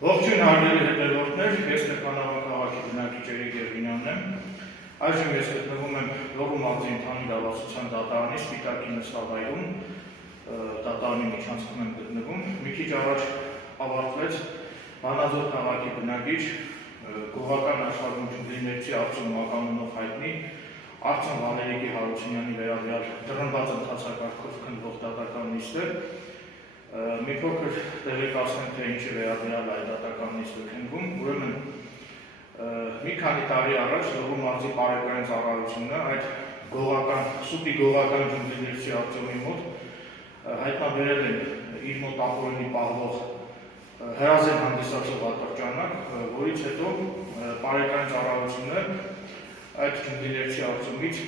Ողջույն հարգելի հետևորդներ, ես Ստեփանավան քաղաքի բնակիչ Էրիկ Երվինյանն եմ։ Այժմ ես գտնվում եմ Լոռու մարզի ընդհանուր ավազության դատարանի Սպիտակի նստավայրում, դատարանի միջանցքում եմ գտնվում։ Մի քիչ առաջ ավարտվեց Վանաձոր քաղաքի բնակիչ գյուղական աշխարհում ջունգլիների Արծուն Մականունով հայտնի Արծուն Վալերիկի Հարությունյանի վերաբերյալ դռնբաց ընթացակարգով քննվող դատական նիստը մի փոքր տեղեկացնեմ, թե ինչի վերաբերյալ այդ դատական նիստը քննվում, ուրեմն մի քանի տարի առաջ Լոռու մարզի բարեկային ծառայությունը այդ սուպի գյուղական ջունգլիների Արծունի մոտ հայտնաբերել են իր մոտ ապօրինի պահվող հրազեն հանդիսացող ատրճանակ, որից հետո բարեկային ծառայությունը այդ ջունգլիների Արծունից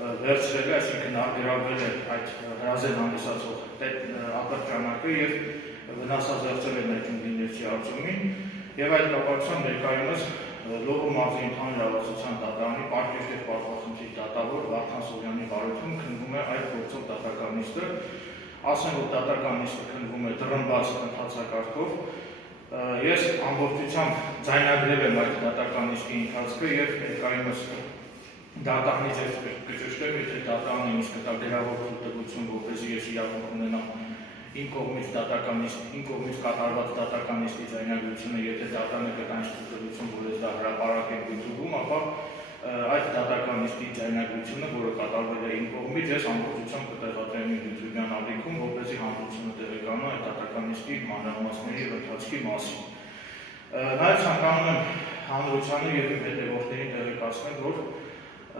վերցրել է, այսինքն արգելվել է այդ հրազեն հանդիսացող ատրճանակը և վնասազերծել են այդ ջունգլիների Արծունին և այդ կապակցությամբ ներկայումս Լոռու մարզի ընդհանուր ավազության դատարանի պարտադիր և պարտախնդրի դատավոր Վարդան Սողյանի բարույթում քննվում է այդ գործով դատական նիստը, ասեմ, որ դատական նիստը քննվում է դռնբաց ընթացակարգով։ Ես ամբողջությամբ ձայնագրել եմ այդ դատական նիստի ընթացքը և ներկայումս դատարանից ես կճշտեմ, եթե դատարանը ինձ կտա գրավոր թույլտվություն, որպեսզի ես իրավունք ունենամ իմ կողմից կատարված դատական նիստի ձայնագրությունը, եթե դատարանը կտա ինձ թույլտվություն, որ ես դա հրապարակեմ YouTube-ում, ապա այդ դատական նիստի ձայնագրությունը, որը կատարվել է իմ կողմից, ես ամբողջությամբ կտեղադրեմ իմ YouTube-յան ալիքում, որպեսզի հանրությունը տեղեկանա այդ դատական նիստի մանրամասների և ընթացքի մասին։ Նաև ցանկանում եմ հանրությանը և իմ հետևորդներին տեղեկացնել, որ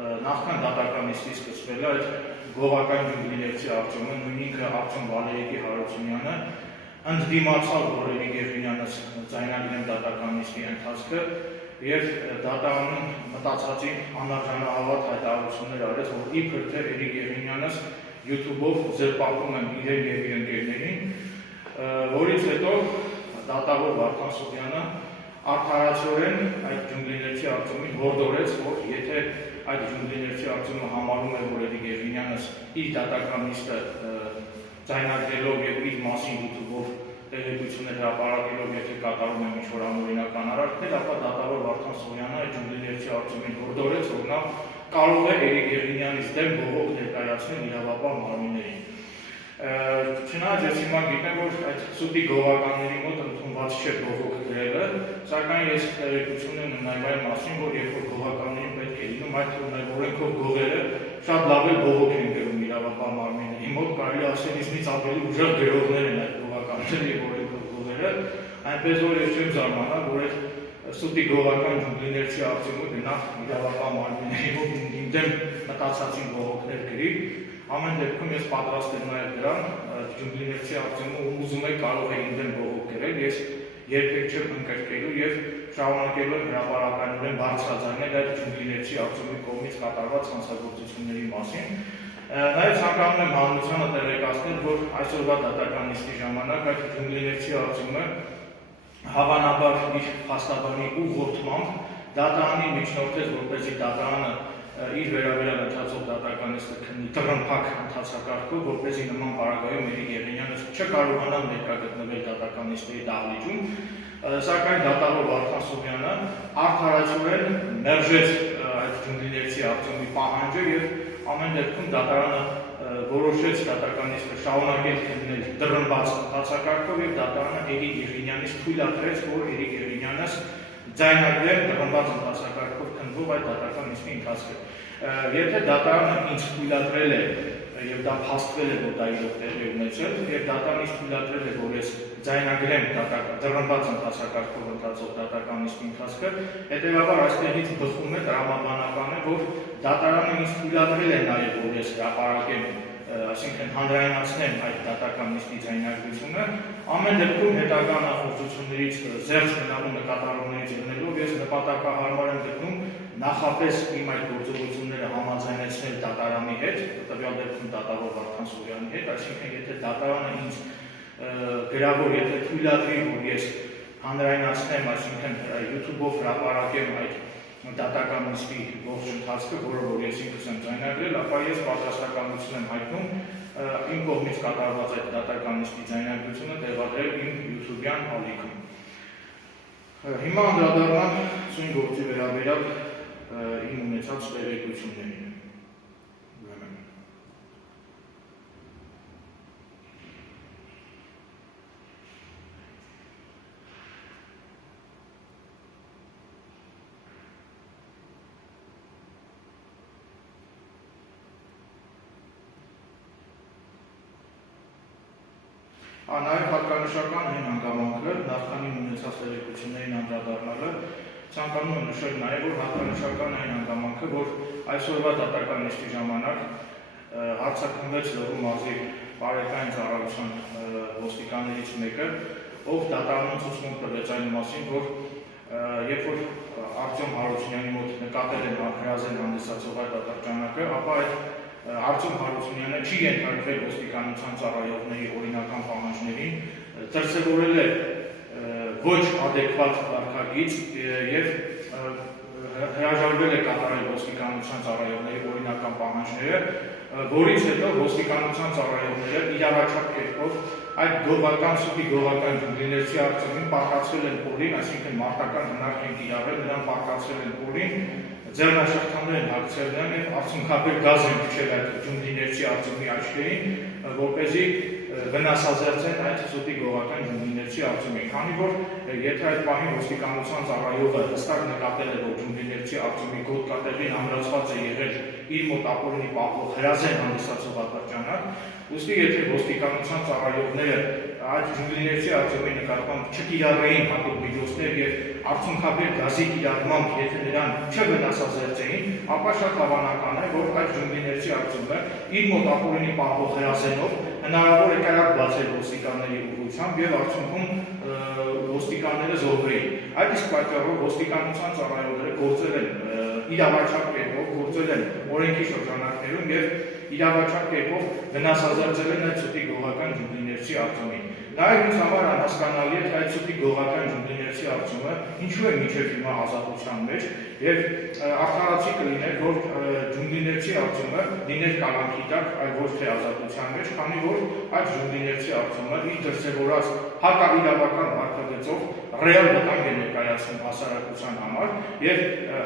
նախքան դատական նիստի սկսվելը այդ գյուղական ջունգլիների Արծունը, նույն ինքը Արծուն Վալերիկի Հարությունյանը ընդդիմացավ, որ Էրիկ Երվինյանս ձայնագրեն դատական նիստի ընթացքը և դատարանում մտածածին անարժանահավատ հայտարարություններ արեց, որ իբր թե Էրիկ Երվինյանս YouTube-ով զրպարտում են իրեն և իր ընկերներին, որից հետո դատավոր Վարդան Սողյանը արդարացիորեն այդ ջունգլիների Արծունին հորդորեց, որ եթե այդ ջունգլիների Արծունը համարում է, որ Էրիկ Երվինյանս իր դատական նիստը ձայնագրելով և իր մասին YouTube-ով տեղեկություններ հրապարակելով, եթե կատարում են ինչ-որ անօրինական արարքներ, ապա դատավոր Վարդան Սողյանը այդ ջունգլիների Արծունին հորդորեց, որ նա կարող է Էրիկ Երվինյանից դեմ բողոք ներկայացնել իրավապահ մարմիններին։ Չնայած ես հիմա գիտեմ, որ այդ սուպի գյուղականների մոտ ընդունված չէ բողոք գրելը, սակայն ես տեղեկություն ունեմ նաև այն մասին, որ երբ որ գյուղականներին պետք է լինում այդ օրենքով գողերը շատ լավ էլ բողոք են գրում իրավապահ մարմինների մոտ, կարելի ասել ինձնից ավելի ուժեղ գրողներ են այդ գյուղականները և օրենքով գողերը, այնպես որ ես չեմ զարմանա, որ այդ սուպի գյուղական ջունգլիների Արծունը գնա իրավապահ մարմինների մոտ իմ դեմ մտածածին բողոքներ գրի։ Ամեն դեպքում ես պատրաստ եմ նաև դրան, ջունգլիների Արծունը ուզում է կարող է իմ դեմ բողոք գրել, ես երբեք չեմ ընկրկելու և շարունակելու եմ հրապարակայնորեն բարձրաձայնել այդ ջունգլիների Արծունի կողմից կատարված հանցագործությունների մասին։ Նաև ցանկանում եմ հանրությանը տեղեկացնել, որ այսօրվա դատական նիստի ժամանակ այդ ջունգլիների Արծունը հավանաբար իր փաստաբանի ուղղորդմամբ դատարանին միջնորդեց, որպեսզի դատարանը իր վերաբերյալ ընթացող դատական նիստը քննի դռնփակ ընթացակարգով, որպեսզի նման պարագայում Էրիկ Երվինյանս չկարողանա ներկա գտնվել դատական նիստերի դահլիճում, սակայն դատավոր Վարդան Սողյանը արդարացիորեն մերժեց այդ ջունգլիների Արծունի պահանջը և ամեն դեպքում դատարանը որոշեց դատական նիստը շարունակել քննել դռնբաց ընթացակարգով և դատարանը Էրիկ Երվինյանից թույլատրեց, որ Էրիկ Երվինյանս ձայնագրել դռնբաց ընթացակարգով քննվող այդ դատական նիստի ընթացքը։ Եթե դատարանը ինձ թույլատրել է և դա փաստվել է, որ դա իրոք տեղի է ունեցել, և դատարանը ինձ թույլատրել է, որ ես ձայնագրեմ դռնբաց ընթացակարգով ընթացող դատական նիստի ընթացքը, հետևաբար այստեղից բխում է տրամաբանական է, որ դատարանը ինձ թույլատրել է նաև, որ ես հրապարակեմ, այսինքն հանրայնացնեմ այդ դատական նիստի ձայնագրությունը, ամեն դեպքում հետագա նախորդություններից զերծ մնալու նկատառումներից ելնելով ես նպատակահարմար եմ գտնում նախապես իմ այդ գործողությունները համաձայնեցնել դատարանի հետ, տվյալ դեպքում դատավոր Վարդան Սողյանի հետ, այսինքն եթե դատարանը ինձ գրավոր, եթե թույլատրի, որ ես հանրայնացնեմ, այսինքն YouTube-ով հրապարակեմ այդ դատական նիստի ողջ ընթացքը, որը որ ես ինքս եմ ձայնագրել, ապա ես պատրաստակամություն եմ հայտնում իմ կողմից կատարված այդ դատական նիստի ձայնագրությունը տեղադրել իմ YouTube-յան ալիքում։ Հիմա անդրադառնամ սույն գործի վերաբերյալ իմ ունեցած տեղեկություններին։ Նաև հատկանշական այն հանգամանքը, նախքանին ունեցած տեղեկություններին անդրադառնալը, ցանկանում եմ նշել նաև, որ հատկանշական այն հանգամանքը, որ այսօրվա դատական նիստի ժամանակ արձակնվեց Լոռու մարզի բարեկային ծառայության ոստիկաններից մեկը, ով դատարանում ցուցմունք տվեց այն մասին, որ երբ որ Արտյոմ Հարությունյանի մոտ նկատել են հրազեն հանդիսացող այդ ատրճանակը, ապա այդ Արտյոմ Հարությունյանը չի ենթարկվել ոստիկանության ծառայողների օրինական պահանջներին, դրսևորել է ոչ ադեկվատ վարքագիծ եւ հրաժարվել է կատարել ոստիկանության ծառայողների օրինական պահանջները, որից հետո ոստիկանության ծառայողները իրավաչափ կերպով այդ գողական սուտի գողական ջունգլիներցի արտոնին պարտացվել են փորին, այսինքն մարտական հնարք են կիրառել, նրան պարտացվել են փորին, ձեռնաշղթաներ են հագցել նրան եւ արդյունքաբեր գազ են փչել այդ ջունգլիներցի արտոնի աչքերին, որպեսզի վնասազերծեն այդ սուտի գողական ջունգլիներցի արտոնին, քանի որ եթե այդ պահին ոստիկանության ծառայողը հստակ նկատել է, որ ջունգլիներցի արտոնի գոտկատեղին ամրացված է եղել իր մոտ ապօրինի պահող հրազեն հանդիսացող ատրճանակ, ուստի եթե ոստիկանության ծառայողները այդ ջունգլիներցի արտոնի նկատմամբ չկիրառեին հատուկ միջոցներ եւ արդյունքաբեր գազի կիրառմամբ եթե նրան չվնասազերծեին, ապա շատ հավանական է, որ այդ ջունգլիներցի արտոնը իր մոտ ապօրինի պահող հրազենով հնարավոր է կայակ բացել ոստիկանների ուղղությամբ եւ արդյունքում ոստիկանները զոհվեին։ Այդ իսկ պատճառով ոստիկանության ծառայողները գործել են իրավաչափ կերպով, գործել են օրենքի շրջանակներում եւ իրավաչափ կերպով վնասազերծել են այդ սուտի գողական ջունգլիներցի արտոնին։ Նաև ինձ համար անհասկանալի է այդ սուտի գողական ջունգլիներցի արտոնը ինչու է մինչև հիմա ազատության մեջ եւ արդարացի կլիներ, որ ջունգլիներցի արտոնը լիներ կալանքի տակ, այլ ոչ թե ազատության մեջ, քանի որ այդ ջունգլիներցի արտոնը իր դրսևորած հակաիրավական վարքագծով ռեալ վտանգ է ներկայացնում հասարակության համար եւ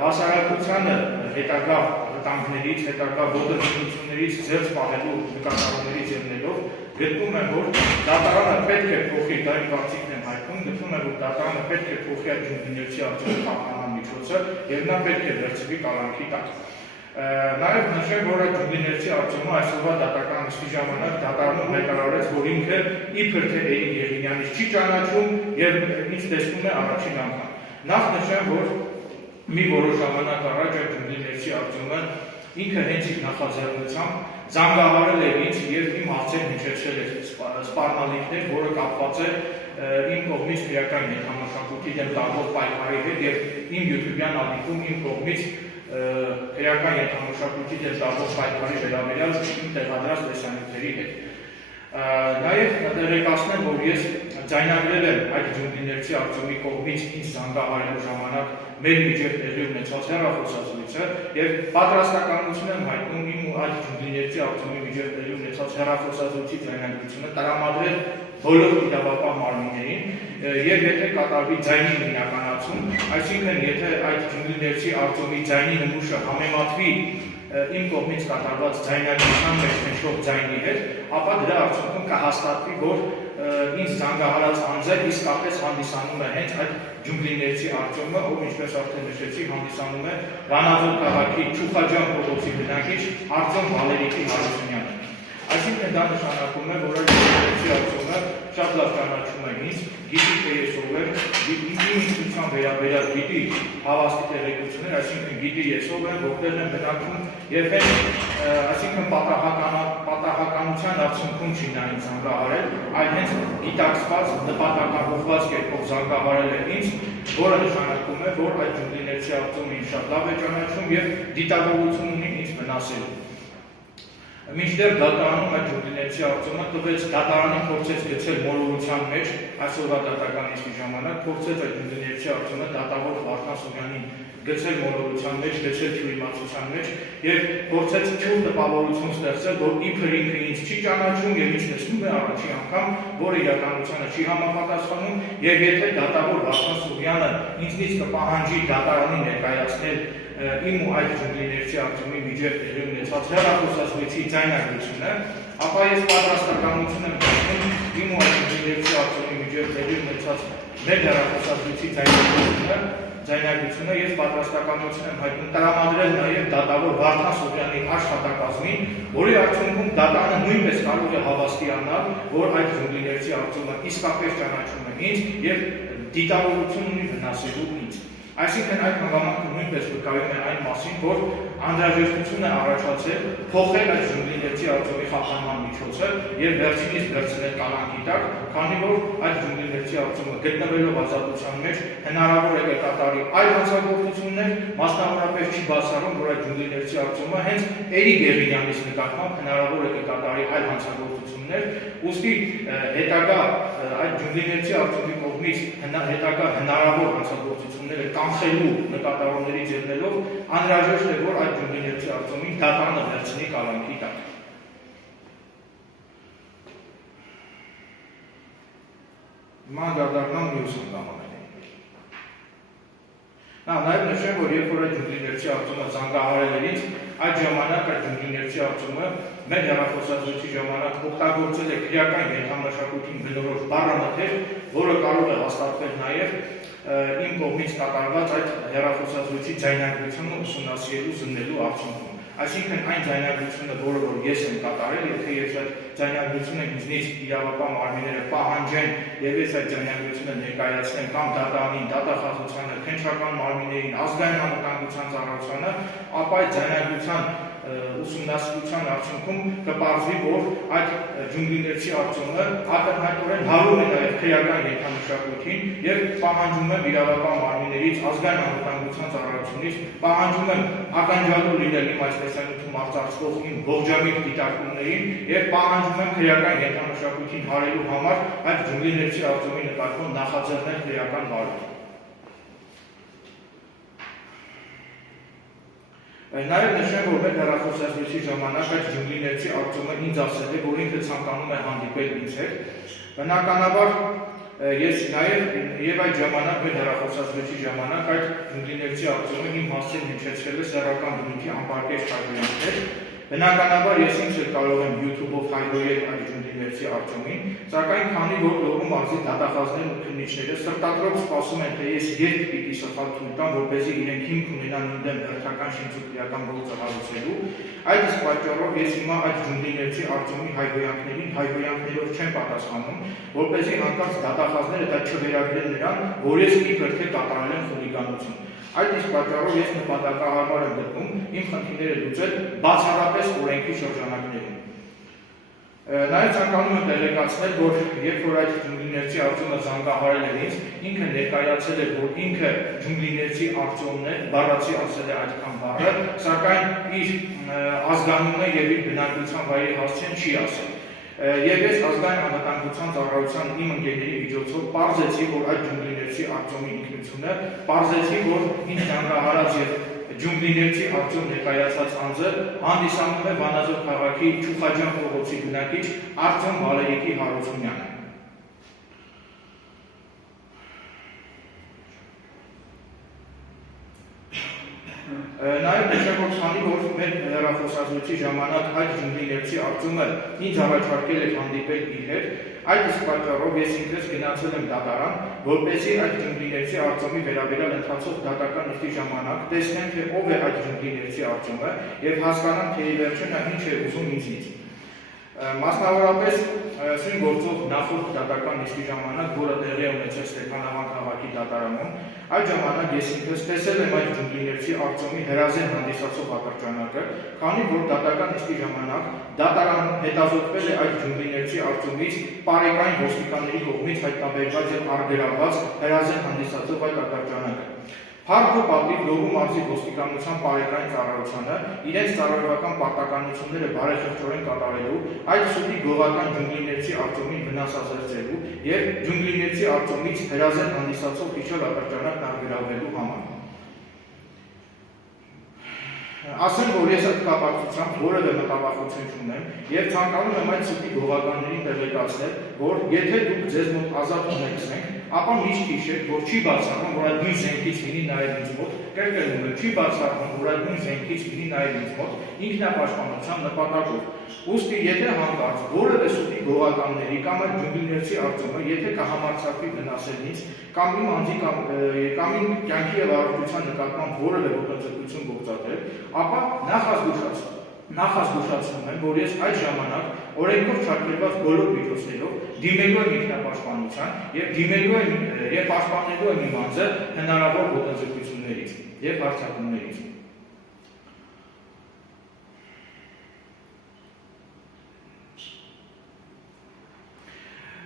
հասարակությանը հետագա վտանգներից, հետագա ոտնձգություններից զերծ պահելու նկատառումներից ելնելով գտնում եմ, որ դատարանը պետք է փոխի, դա իմ կարծիքն եմ հայտնում, գտնում եմ, որ դատարանը պետք է փոխի այդ ջունգլիներցի արտոնի խափանման միջոցը եւ նա պետք է վերցվի կալանքի տակ։ Նաև նշեմ, որ այդ ջունգլիներցի արտոնը այսօրվա դատական նիստի ժամանակ դատարանում հայտարարեց, որ ինքը իբր թե Էրիկ Եղինյանից չի ճանաչում եւ ինձ տեսնում է առաջին անգամ։ Նախ նշեմ, որ մի որոշ ժամանակ առաջ այդ ջունգլիներցի արտոնը ինքը հենց իր նախաձեռնությամբ զանգահարել է ինձ եւ իմ հարցեր հնչեցրել է սպառնալիքներ, որը կապված է իմ կողմից քրեական ենթամշակույթի դեմ տարվող պայքարի հետ եւ իմ YouTube-յան ալիքում իմ կողմից քրեական ենթամշակույթի դեմ տարվող պայքարի վերաբերյալ իմ տեղադրած լեսանյութերի հետ։ Նաև տեղեկացնեմ, որ ես ձայնագրել եմ այդ ջունգլիներցի արտոնի կողմից ինձ զանգահարելու ժամանակ մեր միջև տեղի ունեցած հեռախոսազրույցը եւ պատրաստականություն եմ հայտնում իմ ու այդ ջունգլիներցի արտոնի միջև տեղի ունեցած հեռախոսազրույցի ձայնագրությունը տրամադրել բոլոր իրավապահ մարմիններին եւ եթե կատարվի ձայնի նույնականացում, այսինքն եթե այդ ջունգլիներցի արտոնի ձայնի նմուշը համեմատվի իմ կողմից կատարված ձայնագրության մեջ հնչող ձայնի հետ, ապա դրա արդյունքում կհաստատվի, որ ինձ զանգահարած անձը իսկապես հանդիսանում է հենց այդ ջունգլիներցի արտոնը, ով ինչպես արդեն նշեցի, հանդիսանում է Վանաձոր քաղաքի Չուխաջան փողոցի բնակիչ Արտյոմ Վալերիկի Հարությունյանը։ Այսինքն դա նշանակում է, որ այդ ջունգլիներցի արտոնը շատ լավ ճանաչում է ինձ, գիտի թե ես ով եմ, գիտի ինքնության վերաբերյալ գիտի հավաստի տեղեկություններ, այսինքն գիտի ես ով եմ, որտեղ եմ բնակվում եւ հենց այսինքն պատահականության արդյունքում չի նա ինձ զանգահարել, այլ հենց գիտակցված, նպատակավորված կերպով զանգահարել է ինձ, որը նշանակում է, որ այդ ջունգլիներցի արտոնը ինձ շատ լավ է ճանաչում եւ դիտավորություն ունի ինձ վնասելու։ Մինչդեռ դատարանում այդ ջունգլիներցի արձումը տվեց դատարանին փորձեց գցել մոլորության մեջ, այսօրվա դատական իսկի ժամանակ փորձեց այդ ջունգլիներցի արձումը դատավոր Վարդան Սողյանին գցել մոլորության մեջ, գցել թյուրիմացության մեջ եւ փորձեց թյուր տպավորություն ստեղծել, որ իբր ինքը ինձ չի ճանաչում եւ ինձ նշում է առաջի անգամ, որ իրականությանը չի համապատասխանում եւ եթե դատավոր Վարդան Սողյանը ինձնից կպահանջի դատարանի ներկայացնել իմ ու այդ ջունգլիներցի արձումի միջև տեղի ունեցած հեռախոսազրույցի ձայնագրությունը, ապա ես պատրաստականություն եմ դարձնում իմ ու այդ ջունգլիներցի արձումի միջև տեղի ունեցած մեր հեռախոսազրույցի ձայնագրությունը ես պատրաստականություն եմ հայտնում տրամադրել նաև դատավոր Վարդան Սողյանի աշխատակազմին, որի արդյունքում դատարանը նույնպես կարող է հավաստիանալ, որ այդ ջունգլիներցի արձումը իսկապես ճանաչում է ինձ եւ դիտավորություն ունի վնասելու ինձ։ Այսինքն այդ հանգամանքը նույնպես վկայում է այն մասին, որ անհրաժեշտություն է առաջացել փոխել այդ ջունգլիներցի արձումի խափանման միջոցը եւ վերջինիս վերցնել կալանքի տակ, քանի որ այդ ջունգլիներցի արձումը գտնվելով ազատության մեջ հնարավոր է կատարի այլ հանցագործություններ, մասնավորապես չի բացառում, որ այդ ջունգլիներցի արձումը հենց Էրիկ Եղինյանից նկատմամբ հնարավոր է կատարի այլ հանցագործություններ, ուստի հետագա այդ ջունգլիներցի արձումի կողմից հետագա հնարավոր հանցագործությունները կանխելու նկատառումներից ելնելով անհրաժեշտ է, որ այդ ջունգլիներցի արձումին դատարանը վերցնի կալանքի տակ։ Ման դատարանն մյուս հանգամանքն է։ Նաև նշեմ, որ երբ որ այդ ջունգլիներցի արձումը զանգահարել էր ինձ, այդ ժամանակ այդ ջունգլիներցի արձումը մեր հեռախոսազրույցի ժամանակ օգտագործել է քրեական ենթամշակույթին բնորոշ բառամթեր, որը կարող է հաստատվել նաև իմ կողմից կատարված այդ հեռախոսազրույցի ձայնագրությունը ուսումնասիրելու զննելու արդյունքում։ Այսինքն այն ձայնագրությունը, որը որ ես եմ կատարել, եթե ես այդ ձայնագրությունը ինձնից իրավապահ մարմինները պահանջեն եւ ես այդ ձայնագրությունը ներկայացնեմ կամ դատարանին, դատախազությանը, քննչական մարմիններին, ազգային անվտանգության ծառայությանը, ապա այդ ձայնագրության ուսումնասիրության արդյունքում կպարզվի, որ այդ ջունգլիներցի արձումը ակնհայտորեն հարում է նաև քրեական ենթամշակույթին եւ պահանջում է իրավապահ մարմիններից, ազգային անվտանգության ծառայությունից, պահանջում է ականջալու լինել իմ այսպես անունում արձարծվող իմ ողջամիտ դիտարկումներին եւ պահանջում եմ քրեական ենթամշակույթին հարելու համար այդ ջունգլիներցի արձումի նկատմամբ նախաձեռնել քրեական վարույթ։ Նաև նշեմ, որ մեր հեռախոսազրույցի ժամանակ այդ ջունգլիներցի արձումը ինձ ասել է, որ ինքը ցանկանում է հանդիպել ինձ հետ։ Բնականաբար ես նաև այդ ժամանակ մեր հեռախոսազրույցի ժամանակ այդ ջունգլիներցի արձումը իմ հասցեն հնչեցրել է սեռական բնույթի անպարկեշտ հայտնիներ։ Բնականաբար ես ինձ կարող եմ YouTube-ով հայտնվել այդ ջունգլիներցի արձումին, սակայն քանի որ Լոռու մարզի դատախազներն ու քննիչները սրտադրող սպասում են, թե ես երբ պիտի սխալ թույլ տամ, որպեսզի իրենք հիմք ունենան իմ դեմ հերթական շինությունական գործը հարուցելու, այդ իսկ պատճառով ես հիմա այդ ջունգլիներցի արձումի հայհոյանքներին հայհոյանքներով չեմ պատասխանում, որպեսզի հանկարծ դատախազները դա չվերագրեն նրան, որ ես իբր թե կատարել եմ խուլիգանություն։ Այդ իսկ պատճառով ես նպատակահարմար եմ գտնում իմ խնդիրները լուծել բացառապես օրենքի շրջանակներում։ Նաև ցանկանում եմ տեղեկացնել, որ երբ որ այդ ջունգլիներցի արձումը զանգահարել էր ինձ, ինքը ներկայացել էր, որ ինքը ջունգլիներցի արձումն է, բառացի ասել է այդքան բառը, սակայն իր ազգանունը եւ իր բնակության վայրի հասցեն չի ասել։ Եվ ես ազգային անվտանգության ծառայության իմ ընկերների միջոցով պարզեցի, որ այդ ջունգլիներցի արձումի ինքնությունը, պարզեցի, որ ինձ զանգահարած եւ ջունգլիներցի արձում ներկայացած անձը հանդիսանում է Վանաձոր քաղաքի Չուխաջան փողոցի բնակիչ Արտյոմ Վալերիկի Հարությունյանը։ Նաև նշեմ, որ քանի որ մեր հեռախոսազրույցի ժամանակ այդ ջունգլիներցի արձումը ինձ առաջարկել է հանդիպել իր հետ, այդ իսկ պատճառով ես ինքս գնացել եմ դատարան, որպեսզի այդ ջունգլիներցի արձումի վերաբերյալ ընթացող դատական նիստի ժամանակ տեսնեմ, թե ով է այդ ջունգլիներցի արձումը եւ հասկանամ, թե ի վերջո նա ինչ է ուզում ինձնից։ Մասնավորապես սույն գործող նախորդ դատական նիստի ժամանակ, որը տեղի ունեցել Ստեփանավան քաղաքի դատարանում, այդ ժամանակ ես ինքս տեսել եմ այդ ջունգլիներցի արձումի հրազեն հանդիսացող ատրճանակը, քանի որ դատական նիստի ժամանակ դատարանում հետազոտվել է այդ ջունգլիներցի արձումից պարեկային ոստիկանների կողմից հայտնաբերված եւ արգելված հրազեն հանդիսացող այդ ատրճանակը։ Փառք ու պատիվ Լոռու մարզի ոստիկանության բարեկային ծառայությանը իրենց ծառայողական պարտականությունները բարեխիղճորեն կատարելու, այդ սուտի գողական ջունգլիներցի արտոմին վնասազերծելու և ջունգլիներցի արտոմից հրազեն հանդիսացող հիշյալ ատրճանակ ներգրավելու համար։ Ասեմ, որ ես այդ կապակցությամբ որևէ մտավախություն չունեմ և ցանկանում եմ այդ սուտի գողականներին տեղեկացնել, որ եթե դուք ձեզ մոտ ազատ ունեցնենք, ապա միշտ հիշեք, որ չի բացառվում, որ այդ նույն զենքից լինի նաև ինձ մոտ, կրկնում եմ, չի բացառվում, որ այդ նույն զենքից լինի նաև ինձ մոտ ինքնապաշտպանության նպատակով։ Ուստի եթե հանկարծ որևէ սուտի գողականների կամ այդ ջունգլիներցի արտոնը, եթե կհամարձակվի վնասել ինձ կամ իմ անձի կամ իմ կյանքի և առողջության նկատմամբ որևէ ոտնձգություն գործադրել, ապա նախազգուշացնում եմ, որ ես այդ ժամանակ օրենքով չարգելված բոլոր միջոցներով դիմելու եմ ինքնապաշտպանության և դիմելու եմ և պաշտպանելու եմ իմ անձը հնարավոր ոտնձգություններից և հարձակումներից։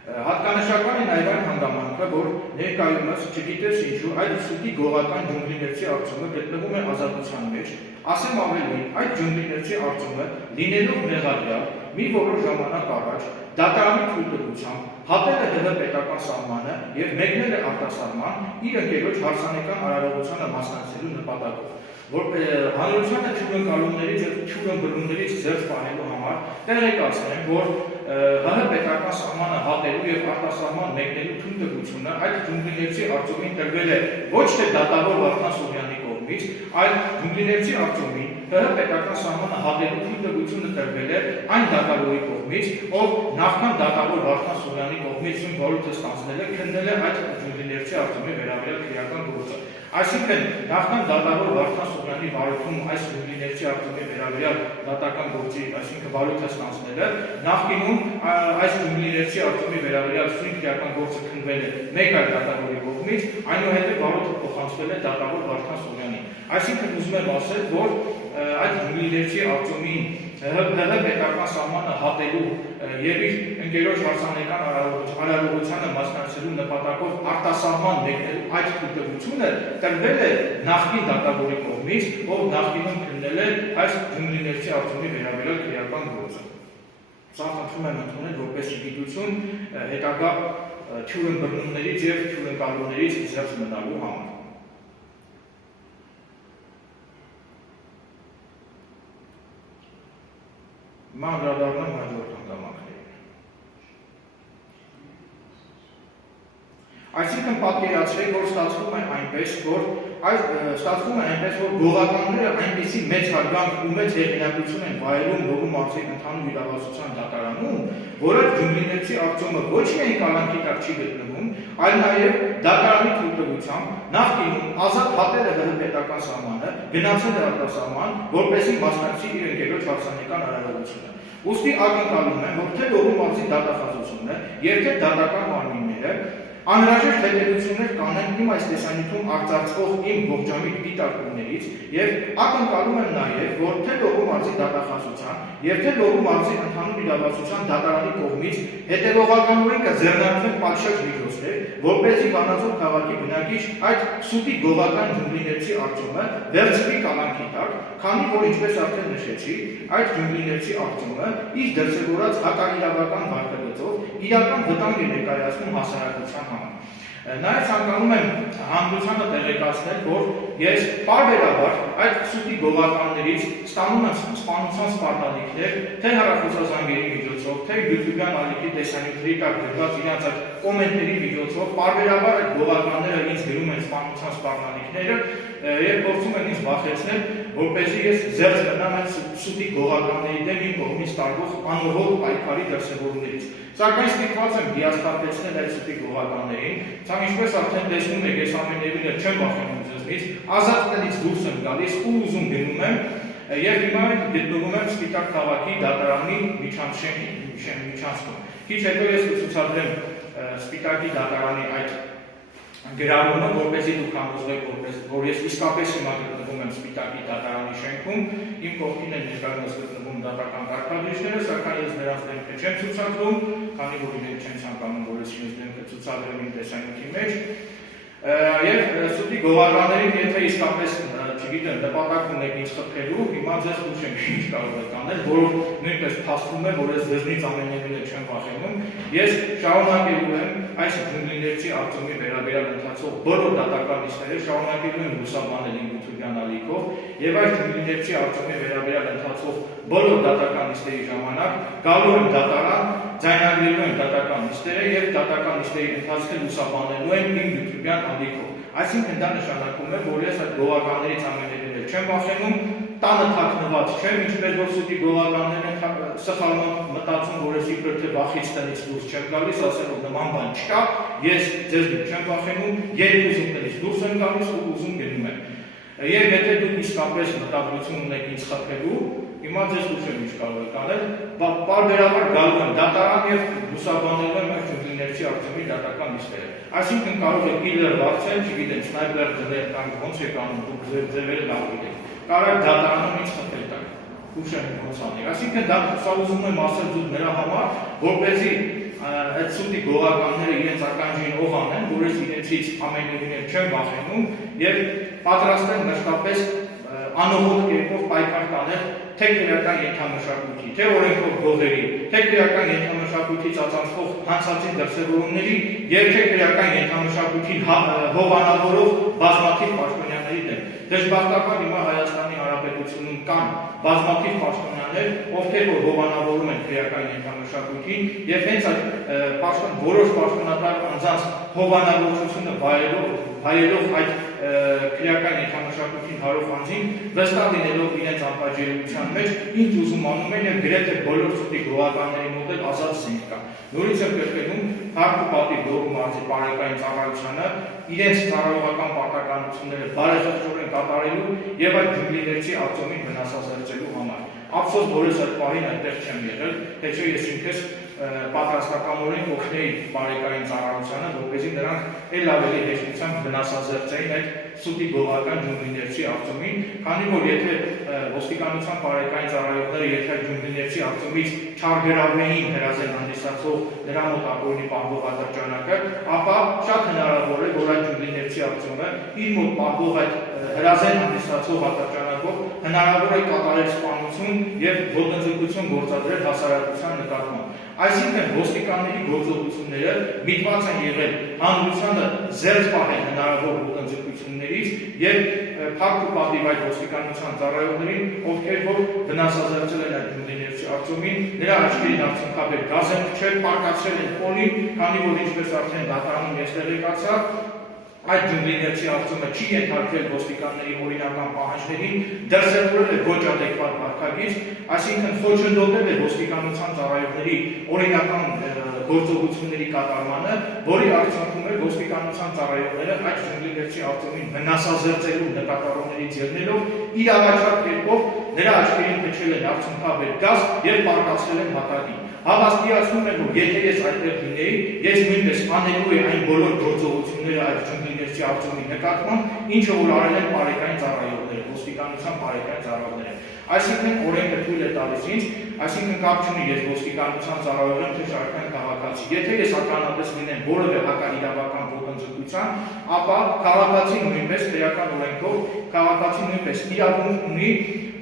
Հատկանշական է նաև այն հանգամանքը, որ ներկայումս չգիտես ինչու այդ սուտի գողական ջունգլիներցի արտոնը գտնվում է ազատության մեջ, ասեմ ավելին, այդ ջունգլիներցի արտոնը լինելով մեղադրյալ մի որոշ ժամանակ առաջ դատարանի թույլտվությամբ հատել է ՀՀ պետական սահմանը և մեկնել է արտասահման իր ընկերոջ հարսանեկան արարողությանը մասնակցելու նպատակով, որ հանրությանը թյուրընկալումներից և թյուրըմբռնումներից զերծ պահելու համար տեղեկացնեմ, որ ՀՀ պետական սահմանը հատելու և արտասահման մեկնելու թույլտվությունը այդ ջունգլիներցի արտոնին տրվել է ոչ թե դատավոր Վարդան Սողյանի կողմից, այլ ջունգլիներցի արտոնին ՀՀ պետական սահմանը հատելու թույլտվությունը տրվել է այն դատավորի կողմից, ով նախքան դատավոր Վարդան Սողյանի կողմից ում բարույթը ստանձնել է, քննել է այդ ջունգլիներցի արտոնի վերաբերյալ քրեական գործը։ Այսինքն, նախքան դատավոր Վարդան Սողյանի բարույթում այս ջունգլիներցի արտոնի վերաբերյալ դատական գործի, այսինքն բարույթը ստանձնելը, նախկինում այս ջունգլիներցի արտոնի վերաբերյալ սույն քրեական գործը քննվել է մեկ այլ դատավորի կողմից, այնուհետև բարույթը փոխանցվել է դատավոր Վարդան Սողյանին։ Այսինքն ուզում եմ ասել, որ այդ ջունգլիներցի արտոնին ՀՀ պետական սահմանը հատելու և իր ընկերոջ հարսանեկան արարողությանը մասնակցելու նպատակով արտասահման մեկնելու այդ թույլտվությունը տրվել է նախկին դատավորի կողմից, ով նախկինում քննել է այս ջունգլիներցի արտոնի վերաբերյալ քրեական գործը։ Սա խնդրում եմ ընդունել որպես գիտություն հետագա թյուրըմբռնումներից և թյուրընկալումներից զերծ մնալու համար։ Անդրադառնամ հաջորդ հանգամանքներին։ Այսինքն պատկերացրեք, որ ստացվում է այնպես, որ գողականները այնպիսի մեծ հարգանք ու մեծ հեղինակություն են վայելում Լոռու մարզի ընդհանուր իրավասության դատարանում, որ այդ ջունգլիներցի արտոնը ոչ միայն կալանքի տակ չի գտնվում, այլ նաև դատարանի թույլտվությամբ նախկինում ազատ հատել է ՀՀ պետական սահմանը, գնացել է արտասահման, որպեսզի մասնակցի իր ընկերոջ հարսանեկան արարողությանը։ Ուստի ակնկալում եմ, որ թե Լոռու մարզի դատախազությունը և թե դատական մարմինները անհրաժեշտ հետևություններ կանեն իմ այս տեսանյութում արձարծվող իմ ողջամիտ դիտարկումներից և ակնկալում եմ նաև, որ թե Լոռու մարզի դատախազության և թե Լոռու մարզի ընդհանուր իրավասության դատարանի կողմից հետևողականորեն կձեռնարկվեն պատշաճ միջոցներ, որպեսզի Վանաձոր քաղաքի բնակիչ այդ սուտի գողական ջունգլիներցի արտոնը վերցվի կալանքի տակ, քանի որ ինչպես արդեն նշեցի, այդ ջունգլիներցի արտոնը իր դրսևորած հակաիրավական վարքագծով իրական վտանգ է ներկայացնում հասարակության համար։ Նաև ցանկանում եմ հանրությանը տեղեկացնել, որ ես պարբերաբար այդ սուտի գողականներից ստանում եմ սպանության սպառնալիքներ, թե հեռախոսազանգերի միջոցով, թե YouTube-յան ալիքի տեսանյութերի տակ գրված իրենց այդ կոմենտների միջոցով, պարբերաբար այդ գողականները ինձ գրում են սպանության սպառնալիքները և փորձում են ինձ վախեցնել, որպեսզի ես զերծ մնամ այդ սուտի գողականների դեմ իմ կողմից տարվող անողոք պայքարի դրսևորումներից։ Սակայն ստիպված եմ հիասթափեցնել այդ սուտի գողականներին, ինչպես արդեն տեսնում եք, ես ամենևին չեմ վախենում ձեզնից, ազատ տնից դուրս եմ գալիս ու ուզում գնում եմ և հիմա գտնվում եմ Սպիտակ քաղաքի դատարանի միջանցքում։ Քիչ հետո ես կցուցադրեմ Սպիտակի դատարանի այդ գրառումը, որպեսզի դուք համոզվեք, որ ես իսկապես հիմա գտնվում եմ Սպիտակի դատարանի շենքում, իմ կողքին են ներկայումս գտնվում դատական կարգադրիչները, սակայն ես նրանց դեմքը չեմ ցուցադրում, քանի որ իրենք չեն ցանկանում, որ ես իրենց դեմքը ցուցադրեմ իմ տեսանյութի մեջ։ Եվ սուտի գովականներին, եթե իսկապես չգիտեմ, նպատակ ունեք ինձ խփելու, հիմա ձեզ խուշեմ ինչ կարող եք անել, որով նույնպես փաստում է, որ ես ձեզնից ամենևին չեմ վախենում, ես շարունակելու եմ այս ջունգլիներցի արտոնի վերաբերյալ ընթացող բոլոր դատական նիստերը շարունակելու եմ լուսաբանել իմ յութուբյան ալիքով եւ այս ջունգլիներցի արտոնի վերաբերյալ ընթացող բոլոր դատական նիստերի ժամանակ գալու եմ դատարան, ձայնագրելու եմ դատական նիստերը եւ դատական նիստերի ընթացքը լուսաբանելու եմ իմ յութուբյան ալիքով։ Այսինքն դա նշանակում է, որ ես այդ գովականներից ամենևին չեմ վախենում, տանը թաքնված չեմ, ինչպես որ սուտի գովականներն են սխալમાં մտածում, որ ես իբր թե վախից տնից դուրս չեմ գալիս, ասելով նման բան չկա, ես ձեզ չեմ վախենում, երբ ուզում տնից դուրս եմ գալիս ու ուզում գնում եմ։ Եվ եթե դուք իսկապես մտադրություն ունեք ինձ խփելու, հիմա ձեզ ուշեմ ինչ կարող եք անել, պարբերաբար գալու եմ դատարան եւ լուսաբանելու եմ այս ջունգլիներցի արտոնի դատական նիստերը։ Այսինքն կարող եք կիլեր վարձել, չգիտեմ, սնայպեր դնել կամ ոնց եք անում, դուք ձևերը լավ գիտեք։ Կարող եք դատարանում ինձ խփել տակ։ Ուշեմ ոնց անել։ Այսինքն դա սա ուզում եմ ասել դուք նրա համար, որպեսզի այդ սուտի գովականները իրենց ականջին ող անեն, որ ես իրենցից ամենևին չեմ վախենում եւ պատրաստ եմ մշտապես անողոտ կերպով պայքար տանել թե քրեական ենթամշակույթի, թե օրենքով գողերի, թե քրեական ենթամշակույթի ծածանցող հանցածի դրսևորումների եւ թե քրեական ենթամշակույթի հովանավորող բազմաթիվ պաշտոնյաների դեմ։ Դժբախտաբար հիմա Հայաստանի Հանրապետությունում կան բազմաթիվ պաշտոնյաներ, ովքեր որ հովանավորում են քրեական ենթամշակույթին եւ հենց այդ որոշ պաշտոնատար անձանց հովանավորությունը վայելող այդ քրեական ենթամշակույթին հարող անձին վստահ լինելով իրենց անպատժելիության մեջ ինչ ուզում անում են եւ գրեթե բոլոր սուտի գովականների մոտ էլ ազատ զենք կա։ Նորից եմ կրկնում, հարկ ու պատիվ գող մարզի բարեկային ծառայությանը իրենց ծառայողական պարտականությունները բարեխղճորեն կատարելու եւ այդ ջունգլիներցի արտոնին վնասազերծելու համար։ Ափսոս, որ ես այդ պահին այդտեղ չեմ եղել, թե չէ ես ինքս պատրաստականորեն օգնեի բարեկային ծառայությանը, որպեսզի նրանք ել ավելի հեշտությամբ վնասազերծեին այդ սուտի գովական ջունգլիներցի արտոնին, քանի որ եթե ոստիկանության բարեկային ծառայողները եթե այդ ջունգլիներցի արտոնից չարգրավեին հրազեն հանդիսացող նրա մոտ ապօրինի պահվող ատրճանակը, ապա շատ հնարավոր է, որ այդ ջունգլիներցի արտոնը իր մոտ պահվող այդ հրազեն հանդիսացող ատրճանակով հնարավոր է կատարել սպանություն եւ ոտնձգություն գործադրել հասարակության նկատմամբ։ Այսինքն ոստիկանների գործողությունները միտված են եղել հանրությանը զերծ պահել հնարավոր ոտնձգություններից եւ փակ ու պատիվ այդ ոստիկանության ծառայողներին, ովքեր որ վնասազերծել են այդ ջունգլիներցի արտոնին, նրա աչքերին արդյունքաբեր գազ են փչել, պարկացրել են փոլին, քանի որ ինչպես արդեն դատարանում ես տեղեկացա, այդ ջունգլիներցի արտոնը չի ենթարկվել ոստիկանների օրինական պահանջներին, դրսևորել է ոչ ադեկվատ վարքագիծ, այսինքն խոչընդոտել է ոստիկանության ծառայողների օրինական գործողությունների կատարմանը, որի արդյունքում է ոստիկանության ծառայողները այդ ջունգլիներցի արտոնին վնասազերծելու նկատառումներից ելնելով իրավաչափ կերպով նրա աչքերին փչել են արդյունքաբեր գազ եւ պարկացրել են հատակին։ Հավաստիացնում եմ, որ եթե ես այդտեղ լինեի, ես նույնպես անելու էի այն բոլոր գործողությունները այդ ջունգլիներցի արտոնի նկատմամբ, ինչը որ արել են բարեկային ծառայողները, ոստիկանության բարեկային ծառայողները։ Այսինքն օրենքը թույլ է տալիս ինձ, այսինքն կապ չունի ես ոստիկանության ծառայող եմ, թե շարքային քաղաքացի։ Եթե ես ականատես լինեմ որևէ հակաիրավական ոտնձգության, ապա քաղաքացին նույնպես քրեական օրենքով քաղաքացին նույնպես իրավունք ունի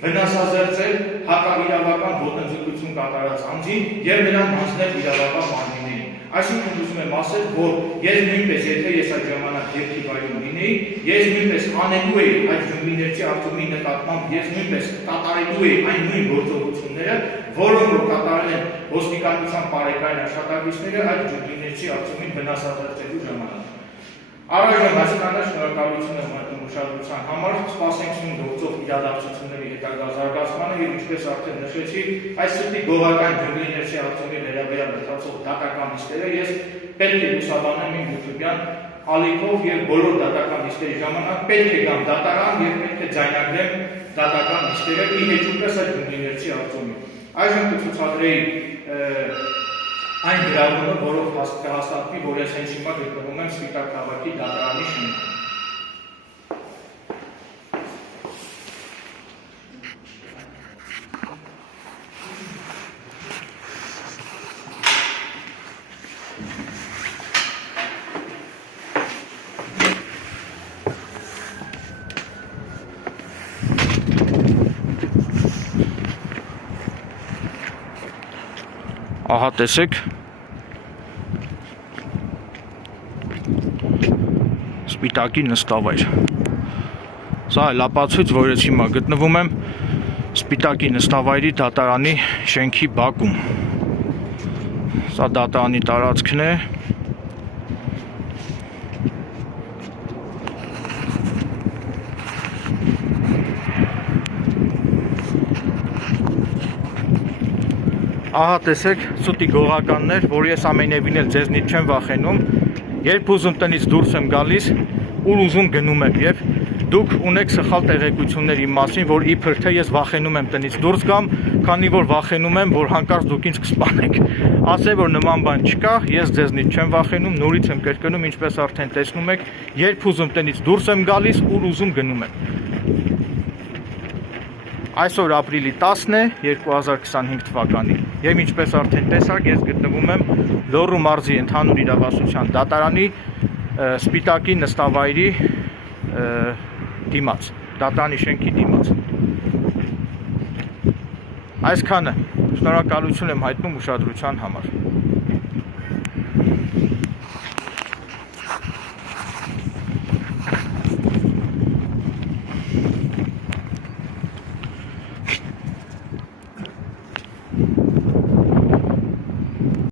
վնասազերծել հակաիրավական ոտնձգություն կատարած անձին եւ նրան հանձնել իրավական մարմիններին։ Այսինքն ուզում եմ ասել, որ ես նույնպես, եթե ես այդ ժամանակ երկրի վայրում լինեի, ես նույնպես անելու էի այդ ջունգլիներցի արտոնի նկատմամբ, ես նույնպես կատարելու էի այն նույն գործողությունները, որոնք որ կատարել են ոստիկանության բարեկային աշխատակիցները այդ ջունգլիներցի արտոնին վնասազերծելու ժամանակ։ Առայժմ հասկանալի շնորհակալություն եմ հայտնում ուշադրության համար, սպասենք սույն գործող իրադարձությունների հետագա զարգացմանը եւ ինչպես արդեն նշեցի, այս սուտի գովական ջունգլիներցի արտոնի վերաբերյալ ընթացող դատական նիստերը ես պետք է լուսաբանեմ իմ յութուբյան ալիքով եւ բոլոր դատական նիստերի ժամանակ պետք է գամ դատարան եւ պետք է ձայնագրեմ դատական նիստերը ի հեճուկս այդ ջունգլիներցի արտոնի։ Այժմ կցուցադրեի այն գրավումը, որով կհաստատվի, որ ես հենց հիմա գտնվում եմ Սպիտակ քաղաքի դատարանի շենքում։ Ահա տեսեք Սպիտակի նստավայր։ Սա էլ ապացույց, որ ես հիմա գտնվում եմ Սպիտակի նստավայրի դատարանի շենքի բակում։ Սա դատարանի տարածքն է։ Ահա տեսեք, սուտի գողականներ, որ ես ամենևին էլ ձեզնից չեմ վախենում, երբ ուզում տնից դուրս եմ գալիս, ուր ուզում գնում եմ, եւ դուք ունեք սխալ տեղեկություններ իմ մասին, որ իբր թե ես վախենում եմ տնից դուրս գամ, քանի որ վախենում եմ, որ հանկարծ դուք ինձ կսպանեք։ Ասել որ նման բան չկա, ես ձեզնից չեմ վախենում, նորից եմ կրկնում, ինչպես արդեն տեսնում եք, երբ ուզում տնից դուրս եմ գալիս, ուր ուզում գնում եմ։ Այսօր ապրիլի 10-ն է 2025 թվականի եւ ինչպես արդեն տեսաք, ես գտնվում եմ Լոռու մարզի ընդհանուր իրավասության դատարանի Սպիտակի նստավայրի դիմաց, դատարանի շենքի դիմաց։ Այսքանը, շնորհակալություն եմ հայտնում ուշադրության համար։